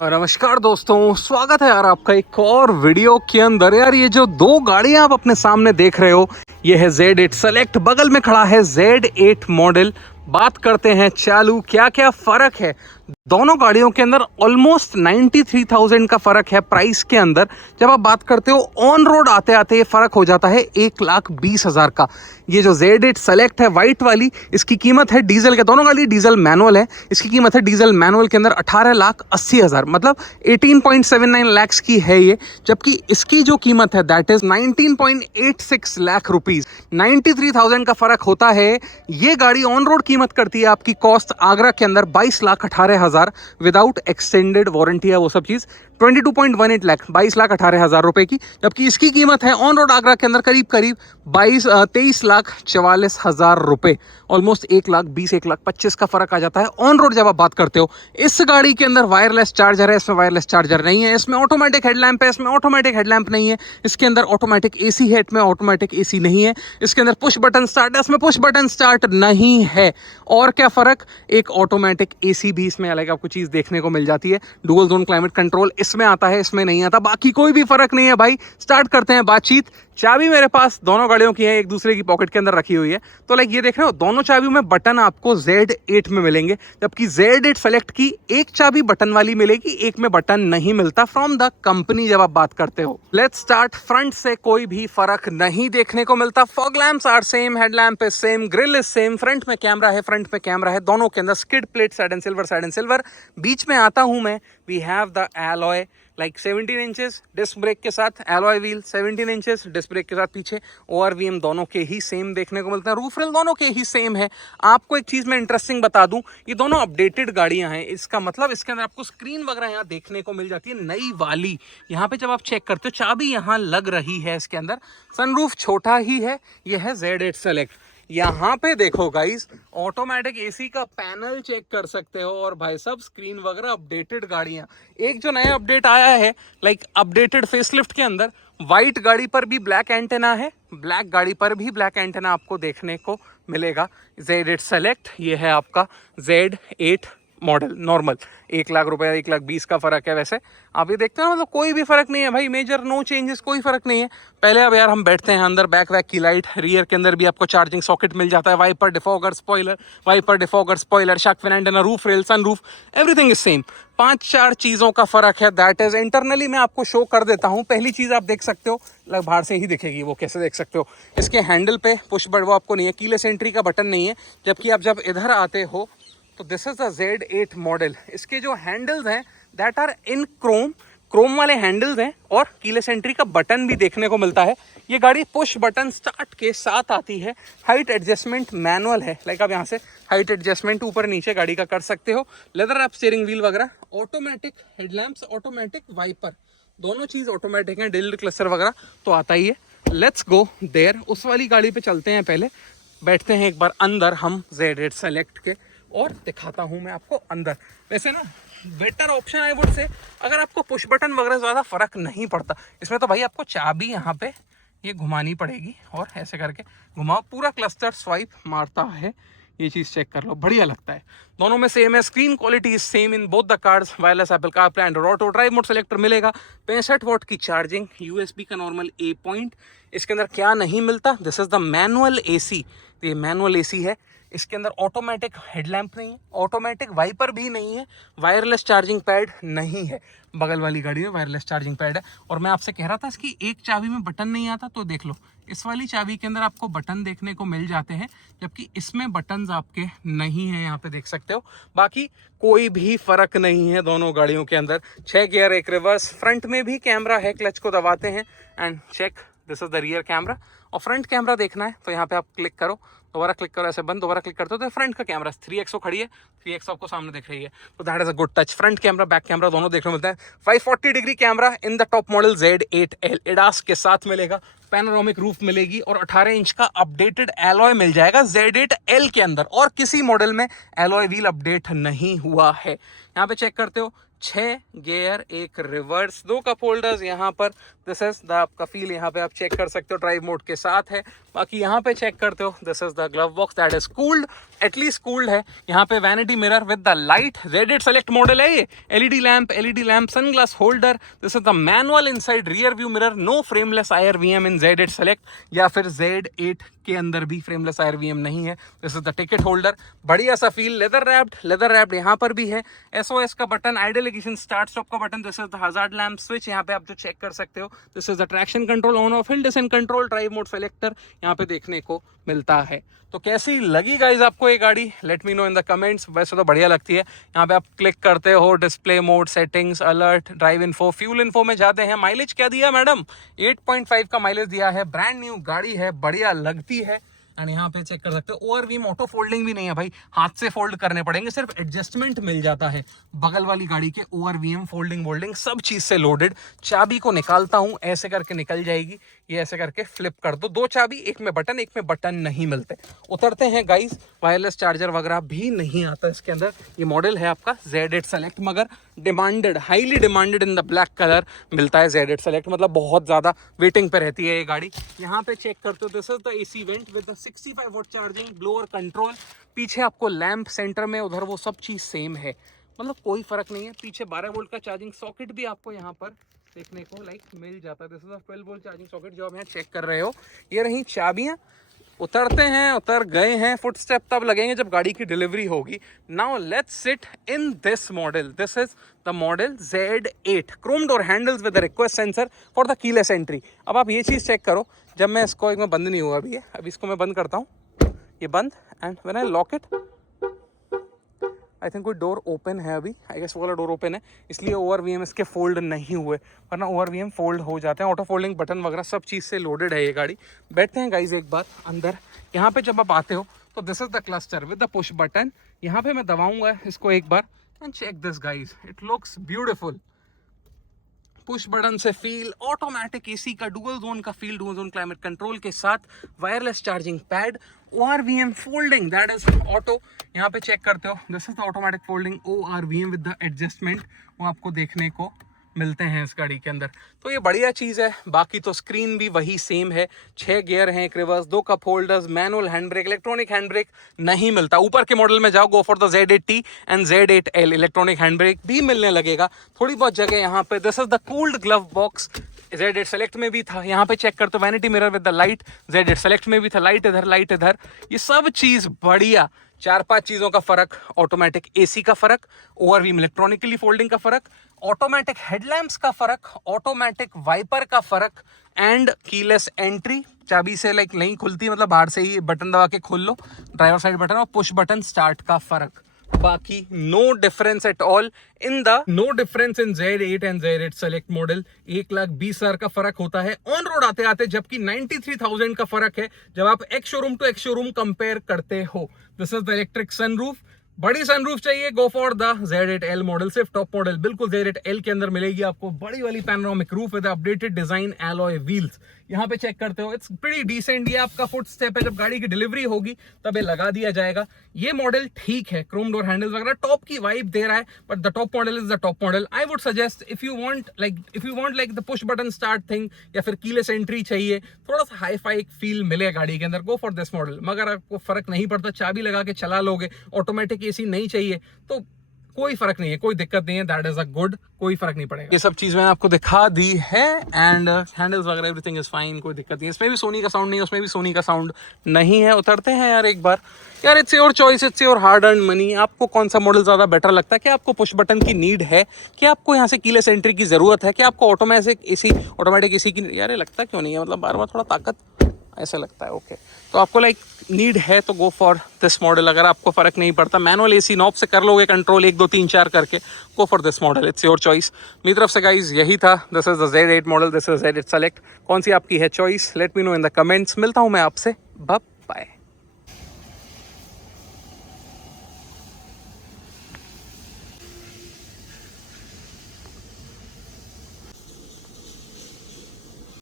नमस्कार दोस्तों, स्वागत है यार आपका एक और वीडियो के अंदर। यार ये जो दो गाड़ियां आप अपने सामने देख रहे हो, ये है Z8 सेलेक्ट, बगल में खड़ा है Z8 मॉडल। बात करते हैं चालू क्या क्या फर्क है दोनों गाड़ियों के अंदर। ऑलमोस्ट 93,000 का फर्क है प्राइस के अंदर। जब आप बात करते हो ऑन रोड आते आते ये फर्क हो जाता है 1,20,000 का। ये जो Z8 सेलेक्ट है वाइट वाली, इसकी कीमत है डीजल के, दोनों गाड़ी डीजल मैनुअल है, इसकी कीमत है डीजल मैनुअल के अंदर 18,80,000, मतलब 18.79 लाख की है ये। जबकि इसकी जो कीमत है दैट इज 19.86 लाख रुपीज। 93,000 का फर्क होता है। ये गाड़ी ऑन रोड कीमत करती है आपकी कॉस्ट आगरा के अंदर 22,18,000 विदाउट एक्सटेंडेड वारंटी है वो सब चीज। 22.18 लाख, 22,18,000 रुपए की। जबकि इसकी कीमत है ऑन रोड आगरा के अंदर करीब करीब 23,44,000 रुपए। ऑलमोस्ट 1,20,000 1,25,000 का फर्क आ जाता है ऑन रोड जब आप बात करते हो। इस गाड़ी के अंदर वायरलेस चार्जर है, इसमें वायरलेस चार्जर नहीं है। इसमें ऑटोमेटिक हेडलैम्प है, इसमें ऑटोमेटिक हेडलैम्प नहीं है। इसके अंदर ऑटोमेटिक एसी है, इसमें ऑटोमेटिक एसी नहीं है। इसके अंदर पुश बटन स्टार्ट है, इसमें पुश बटन स्टार्ट नहीं है। और क्या फर्क, एक ऑटोमेटिक एसी भी इसमें अलग आपको चीज देखने को मिल जाती है। डुअल जोन क्लाइमेट कंट्रोल इसमें आता है, इसमें नहीं आता। बाकी कोई भी फर्क नहीं है भाई। स्टार्ट करते हैं बातचीत। चाबी मेरे पास दोनों गाड़ियों की है, एक दूसरे की पॉकेट के अंदर रखी हुई है। तो लाइक ये देख रहे हो, दोनों चाबियों में बटन आपको Z8 में मिलेंगे। जबकि Z8 सेलेक्ट की एक चाबी बटन वाली मिलेगी, एक में बटन नहीं मिलता फ्रॉम द कंपनी जब आप बात करते हो। लेट्स स्टार्ट फ्रंट से, कोई भी फर्क नहीं देखने को मिलता। Fog lamps are same, headlamp is same, grille is same. Front में कैमरा है, फ्रंट में कैमरा है दोनों के अंदर। Skid plate side and silver, side and silver. बीच में आता हूं मैं, we have the alloy like 17 inches disc brake के साथ, alloy wheel 17 inches disc brake के साथ पीछे। ORVM दोनों के ही सेम देखने को मिलता है, रूफ रेल दोनों के ही सेम है। आपको एक चीज मैं इंटरेस्टिंग बता दूं, ये दोनों अपडेटेड गाड़ियां हैं। इसका मतलब इसके अंदर आपको स्क्रीन वगैरह यहाँ देखने को मिल जाती है नई वाली। यहाँ पे जब आप चेक करते हो चाबी यहाँ लग रही है इसके अंदर। सनरूफ छोटा ही है, ये है Z8 सेलेक्ट। यहाँ पे देखो गाइस, ऑटोमेटिक एसी का पैनल चेक कर सकते हो। और भाई सब स्क्रीन वगैरह अपडेटेड गाड़ियां। एक जो नया अपडेट आया है लाइक अपडेटेड फेसलिफ्ट के अंदर, वाइट गाड़ी पर भी ब्लैक एंटेना है, ब्लैक गाड़ी पर भी ब्लैक एंटेना आपको देखने को मिलेगा। Z8 सेलेक्ट, ये है आपका Z8 मॉडल नॉर्मल। 1,00,000 रुपये 1,20,000 का फर्क है। वैसे आप ये देखते हैं, मतलब कोई भी फर्क नहीं है भाई, मेजर नो चेंजेस, कोई फर्क नहीं है। पहले अब यार हम बैठते हैं अंदर, बैक वैक की लाइट, रियर के अंदर भी आपको चार्जिंग सॉकेट मिल जाता है। Wiper defogger spoiler, wiper defogger spoiler, shark fin antenna, roof rail, sunroof, everything is same. 5-4 चीज़ों का फर्क है, दैट इज इंटरनली मैं आपको शो कर देता हूँ। पहली चीज़ आप देख सकते हो, लग बाहर से ही दिखेगी, वो कैसे देख सकते हो। इसके हैंडल पे पुश बटन वो आपको नहीं है, कीलेस एंट्री का बटन नहीं है। जबकि आप जब इधर आते हो तो this is the Z8 model. इसके जो हैंडल्स हैं that are in chrome, chrome वाले हैंडल्स हैं। और कीलेस एंट्री का बटन भी देखने को मिलता है। ये गाड़ी पुश बटन स्टार्ट के साथ आती है। हाइट एडजस्टमेंट मैनुअल है, लाइक आप यहाँ से हाइट एडजस्टमेंट ऊपर नीचे गाड़ी का कर सकते हो। लेदर रैप स्टीयरिंग व्हील वगैरह, ऑटोमेटिक हेडलैम्प्स, ऑटोमेटिक वाइपर, दोनों चीज़ ऑटोमेटिक हैं। डिजिटल क्लस्टर वगैरह तो आता ही है। लेट्स गो देयर, उस वाली गाड़ी पे चलते हैं। पहले बैठते हैं एक बार अंदर हम Z8 सेलेक्ट के, और दिखाता हूं मैं आपको अंदर। वैसे ना better option I would say, अगर आपको पुश बटन वगैरह ज़्यादा फर्क नहीं पड़ता इसमें, तो भाई आपको चाबी यहाँ पे ये घुमानी पड़ेगी और ऐसे करके घुमाओ, पूरा क्लस्टर स्वाइप मारता है। ये चीज़ चेक कर लो, बढ़िया लगता है। दोनों में सेम है, screen quality is same in both the cards. Wireless Apple CarPlay and auto, drive mode selector मिलेगा। 65 वॉट की चार्जिंग, USB का नॉर्मल A पॉइंट। इसके अंदर क्या नहीं मिलता, this is the manual AC। ये मैनुअल AC है। इसके अंदर ऑटोमेटिक हेडलैम्प नहीं है, ऑटोमेटिक वाइपर भी नहीं है, वायरलेस चार्जिंग पैड नहीं है। बगल वाली गाड़ी में वायरलेस चार्जिंग पैड है। और मैं आपसे कह रहा था इसकी एक चाबी में बटन नहीं आता, तो देख लो इस वाली चाबी के अंदर आपको बटन देखने को मिल जाते हैं, जबकि इसमें बटन्स आपके नहीं है, यहाँ पे देख सकते हो। बाकी कोई भी फर्क नहीं है दोनों गाड़ियों के अंदर। 6 गियर, एक रिवर्स, फ्रंट में भी कैमरा है, क्लच को दबाते हैं and check, this is the rear camera. और फ्रंट कैमरा देखना है तो यहाँ पे आप क्लिक करो, दोबारा क्लिक करो, ऐसे बंद, दोबारा क्लिक करते हो तो फ्रंट का कैमरा 3XO खड़ी है, 3XO आपको सामने दिख रही है, तो that is a good touch. Front camera, back camera दोनों देखने को मिलता है। 540 degree camera in the top model Z8L ADAS के साथ मिलेगा। पैनोरामिक रूफ मिलेगी और 18 इंच का अपडेटेड एलॉय मिल जाएगा Z8L के अंदर। और किसी मॉडल में एलॉय व्हील अपडेट नहीं हुआ है। यहाँ पे चेक करते हो 6 गियर, एक रिवर्स, 2 कप होल्डर्स यहाँ पर। दिस इज द आपका फील, यहाँ पे आप चेक कर सकते हो ड्राइव मोड के साथ है। बाकी यहाँ पे चेक करते हो, this is the glove box that is cooled, at least cooled है। यहाँ पे vanity mirror with the light, Z8 select model है ये। LED lamp, sunglass holder. This is the manual inside rear view mirror, no frameless IRVM in Z8 select, या फिर Z8 के अंदर भी फ्रेमलेस IRVM नहीं है। This is the ticket holder, बढ़िया सा फील, लेदर रैप्ड यहाँ पर भी है। SOS का button, idle ignition, start stop का button. This is the hazard lamp switch, यहाँ पे आप जो चेक कर सकते हो। This is the traction control, on off hill descent control, drive mode selector यहाँ पे देखने को मिलता है। तो कैसी लगी गाइज आपको ये गाड़ी? Let me know in the comments. वैसे तो बढ़िया लगती है। यहाँ पे आप क्लिक करते हो, display mode, settings, alert, drive info, fuel info में जाते हैं। माइलेज क्या दिया मैडम? 8.5 का माइलेज दिया है। ब्रांड न्यू गाड़ी है, बढ़िया लगती है। एंड यहाँ पे चेक कर सकते हो, ORVM ऑटो फोल्डिंग भी नहीं है भाई, हाथ से फोल्ड करने पड़ेंगे, सिर्फ एडजस्टमेंट मिल जाता है। बगल वाली गाड़ी के ORVM फोल्डिंग सब चीज से लोडेड। चाबी को निकालता हूँ, ऐसे करके निकल जाएगी, ये ऐसे करके फ्लिप कर दो, 2 चाबी, एक में बटन नहीं मिलते। उतरते हैं गाइस, वायरलेस चार्जर वगैरह भी नहीं आता इसके अंदर। ये मॉडल है आपका Z8 सेलेक्ट, मगर demanded, highly demanded in the black colour मिलता है Z8 सेलेक्ट, मतलब बहुत ज्यादा वेटिंग पे रहती है ये गाड़ी। यहाँ पे चेक करते हो, this is the AC went with the 65 watt charging, blower control. पीछे आपको लैंप, सेंटर में उधर वो सब चीज सेम है, मतलब कोई फर्क नहीं है। पीछे 12 वोल्ट का चार्जिंग सॉकेट भी आपको यहाँ पर देखने को मिल जाता है। This is 12 volt charging socket जो आप यहाँ चेक कर रहे हो। ये रही चाबियाँ। उतरते हैं, उतर गए हैं। फुट स्टेप तब लगेंगे जब गाड़ी की डिलीवरी होगी। Now let's sit in this model. This is the model Z8, Chrome door handles with request sensor for the keyless entry. अब आप ये चीज़ चेक करो, जब मैं इसको, एक में बंद नहीं हुआ अभी इसको मैं बंद करता हूँ, ये बंद, and when I lock it, I think कोई डोर ओपन है अभी, आई गेस वो वाला डोर ओपन है, इसलिए ORVM इसके फोल्ड नहीं हुए, वरना ORVM फोल्ड हो जाते हैं। ऑटो फोल्डिंग बटन वगैरह सब चीज़ से लोडेड है ये गाड़ी। बैठते हैं गाइज एक बार अंदर। यहाँ पे जब आप आते हो तो this is the cluster with the push button. यहाँ पे मैं दबाऊंगा इसको एक बार, and check this guys, it looks beautiful. Push button से फील, ऑटोमेटिक AC का डुअल जोन का feel, dual zone climate control के साथ, wireless charging pad, ORVM folding that is auto. यहाँ पे चेक करते हो, this is the automatic folding ORVM with the adjustment, वो आपको देखने को मिलते हैं इस गाड़ी के अंदर। तो ये बढ़िया चीज़ है। बाकी तो स्क्रीन भी वही सेम है, 6 गियर हैं, एक reverse, 2 cup holders, manual hand brake, electronic hand brake नहीं मिलता। ऊपर के मॉडल में जाओ, गो for the Z8T and Z8L, electronic hand brake भी मिलने लगेगा थोड़ी बहुत जगह यहाँ पे। This is the cooled glove box, Z8 select में भी था। यहाँ पे चेक करते हो, vanity mirror with the light, Z8 select में भी था, लाइट इधर, ये सब चीज़ बढ़िया। 4-5 चीज़ों का फर्क, ऑटोमेटिक AC का फर्क, ORVM इलेक्ट्रॉनिकली फोल्डिंग का फर्क, ऑटोमेटिक हेडलैम्प्स का फर्क, ऑटोमेटिक वाइपर का फर्क, एंड कीलेस एंट्री, चाबी से नहीं खुलती, मतलब बाहर से ही बटन दबा के खोल लो, ड्राइवर साइड बटन, और पुश बटन स्टार्ट का फर्क। बाकी no difference at all in Z8 and Z8 select model. 1,20,000 का फर्क होता है ऑन रोड आते आते, जबकि 93,000 का फर्क है जब आप ex showroom to ex showroom compare करते हो। This is the electric sunroof, बड़ी सनरूफ चाहिए, go for the Z8L model. सिर्फ टॉप मॉडल बिल्कुल Z8L के अंदर मिलेगी आपको बड़ी वाली panoramic roof with updated design, alloy wheels. यहाँ पे चेक करते हो, इट्स प्रीटी डिसेंट। ये आपका फुट स्टेप है, जब गाड़ी की डिलीवरी होगी तब ये लगा दिया जाएगा। ये मॉडल ठीक है, क्रोम डोर हैंडल्स वगैरह टॉप की वाइब दे रहा है, but the top model is the top model. I would suggest, if you want like the push button start thing, या फिर कीलेस एंट्री चाहिए, थोड़ा सा हाई फाई फील मिले गाड़ी के अंदर, गो फॉर दिस मॉडल। मगर आपको फर्क नहीं पड़ता, चाबी लगा के चला लोगे, ऑटोमेटिक AC नहीं चाहिए, तो कोई फर्क नहीं है, कोई दिक्कत नहीं है, दैट इज अ गुड, कोई फर्क नहीं पड़ेगा। ये सब चीज मैंने आपको दिखा दी है, एंड हैंडल्स वगैरह एवरीथिंग इज फाइन, कोई दिक्कत नहीं है। इसमें भी सोनी का साउंड नहीं है, उसमें भी सोनी का साउंड नहीं है। उतरते हैं यार एक बार। यार it's your choice, it's your hard earn money. आपको कौन सा मॉडल ज़्यादा बेटर लगता है? क्या आपको पुश बटन की नीड है? क्या आपको यहाँ से कीलेस एंट्री की ज़रूरत है? क्या आपको ऑटोमेटिक AC की, यार लगता क्यों नहीं है, मतलब बार बार थोड़ा ताकत ऐसा लगता है। ओके, तो आपको नीड है तो गो फॉर दिस मॉडल। अगर आपको फर्क नहीं पड़ता, मैनुअल AC नॉब से कर लोगे कंट्रोल 1 2 3 4 करके, go for this model, it's your choice. मेरी तरफ से गाइज यही था। This is the Z8 model, this is Z8 select. कौन सी आपकी है choice? Let me know in the comments. मिलता हूँ मैं आपसे, बाय बाय।